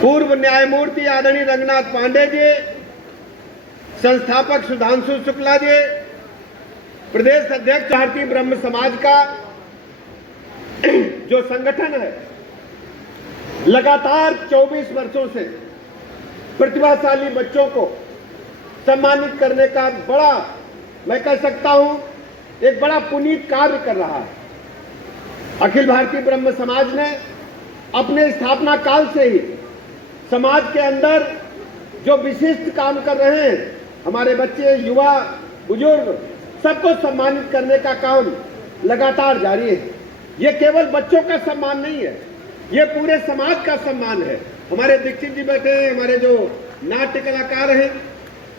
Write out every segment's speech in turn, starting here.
पूर्व न्यायमूर्ति आदरणीय रंगनाथ पांडे जी, संस्थापक सुधांशु शुक्ला जी, प्रदेश अध्यक्ष भारतीय ब्रह्म समाज का जो संगठन है, लगातार 24 वर्षों से प्रतिभाशाली बच्चों को सम्मानित करने का बड़ा, मैं कह सकता हूं, एक बड़ा पुनीत कार्य कर रहा है। अखिल भारतीय ब्रह्म समाज ने अपने स्थापना काल से ही समाज के अंदर जो विशिष्ट काम कर रहे हैं, हमारे बच्चे, युवा, बुजुर्ग, सबको सम्मानित करने का काम लगातार जारी है। ये केवल बच्चों का सम्मान नहीं है, ये पूरे समाज का सम्मान है। हमारे दीक्षित जी बैठे हैं, हमारे जो नाट्य कलाकार हैं,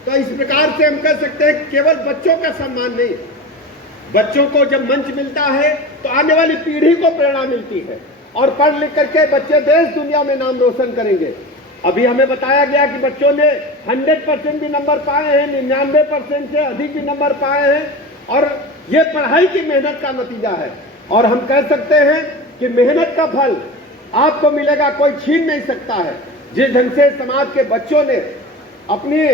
तो इस प्रकार से हम कह सकते हैं केवल बच्चों का सम्मान नहीं, बच्चों को जब मंच मिलता है तो आने वाली पीढ़ी को प्रेरणा मिलती है और पढ़ लिख करके बच्चे देश दुनिया में नाम रोशन करेंगे। अभी हमें बताया गया कि बच्चों ने 100% भी नंबर पाए हैं, 99% से अधिक भी नंबर पाए हैं, और ये पढ़ाई की मेहनत का नतीजा है। और हम कह सकते हैं कि मेहनत का फल आपको मिलेगा, कोई छीन नहीं सकता है। जिस ढंग से समाज के बच्चों ने अपने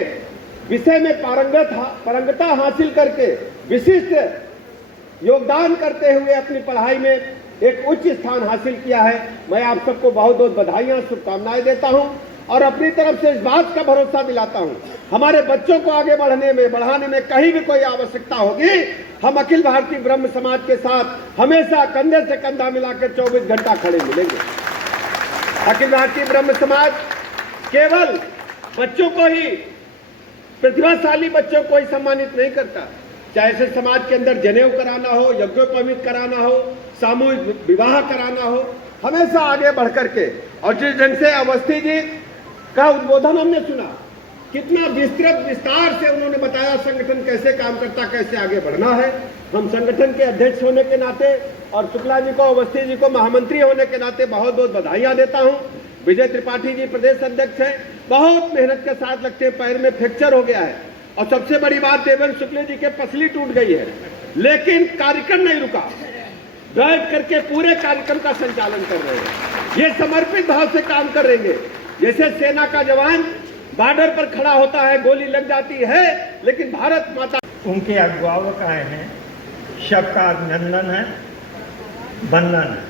विषय में पारंगता हासिल करके विशिष्ट योगदान करते हुए अपनी पढ़ाई में एक उच्च स्थान हासिल किया है, मैं आप सबको बहुत बहुत बधाइयां, शुभकामनाएं देता हूं और अपनी तरफ से इस बात का भरोसा दिलाता हूं, हमारे बच्चों को आगे बढ़ाने में कहीं भी कोई आवश्यकता होगी, हम अखिल भारतीय ब्रह्म समाज के साथ हमेशा कंधे से कंधा मिलाकर 24 घंटा खड़े मिलेंगे। अखिल भारतीय ब्रह्म समाज केवल बच्चों को ही, प्रतिभाशाली बच्चों को ही सम्मानित नहीं करता, चाहे से समाज के अंदर जनेऊ कराना हो, यज्ञोपवीत कराना हो, सामूहिक विवाह कराना हो, हमेशा आगे बढ़ करके। और जिस ढंग से अवस्थी जी का उद्बोधन हमने सुना, कितना विस्तार से उन्होंने बताया संगठन कैसे काम करता, कैसे आगे बढ़ना है। हम संगठन के अध्यक्ष होने के नाते और शुक्ला जी को, अवस्थी जी को महामंत्री होने के नाते बहुत बहुत बधाइयां देता हूं। विजय त्रिपाठी जी प्रदेश अध्यक्ष हैं, बहुत मेहनत के साथ लगते हैं, पैर में फ्रैक्चर हो गया है और सबसे बड़ी बात देवेंद्र शुक्ला जी के पसली टूट गई है, लेकिन कार्यक्रम नहीं रुका, बैठ करके पूरे कार्यक्रम का संचालन कर रहे हैं। ये समर्पित भाव से काम कर रहे हैं। जैसे सेना का जवान बॉर्डर पर खड़ा होता है, गोली लग जाती है, लेकिन भारत माता उनके अभिभावकाएं हैं, सबका अभिनंदन है, वंदन है।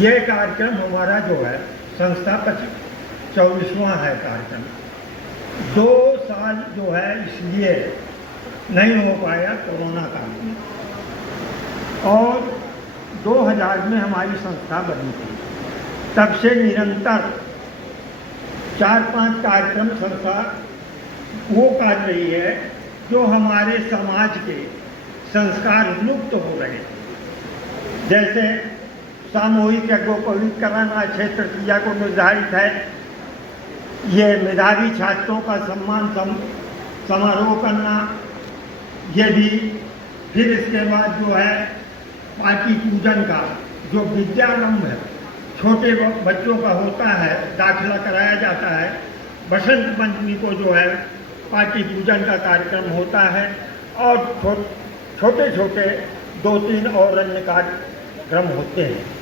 ये कार्यक्रम हमारा जो है संस्था 24वां है कार्यक्रम। 2 साल जो है इसलिए नहीं हो पाया कोरोना काल में, और 2000 में हमारी संस्था बनी थी। तब से निरंतर 4-5 कार्यक्रम संस्था वो कर रही है जो हमारे समाज के संस्कार लुप्त हो रहे हैं। जैसे सामूहिक यज्ञोपवीत कराना, क्षेत्र तृतीया को निर्धारित है, ये मेधावी छात्रों का सम्मान समारोह करना, ये भी। फिर इसके बाद जो है पार्टी पूजन का जो विद्यारंभ है, छोटे बच्चों का होता है, दाखिला कराया जाता है। बसंत पंचमी को जो है पार्टी पूजन का कार्यक्रम होता है, और छोटे छोटे 2-3 और अन्य कार्यक्रम होते हैं।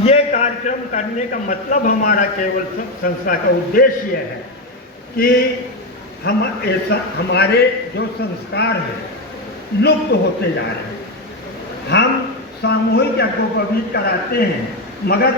ये कार्यक्रम करने का मतलब हमारा केवल संस्था का उद्देश्य यह है कि हमारे जो संस्कार हैं लुप्त होते जा रहे हैं। हम सामूहिक यज्ञोपवीत कराते हैं, मगर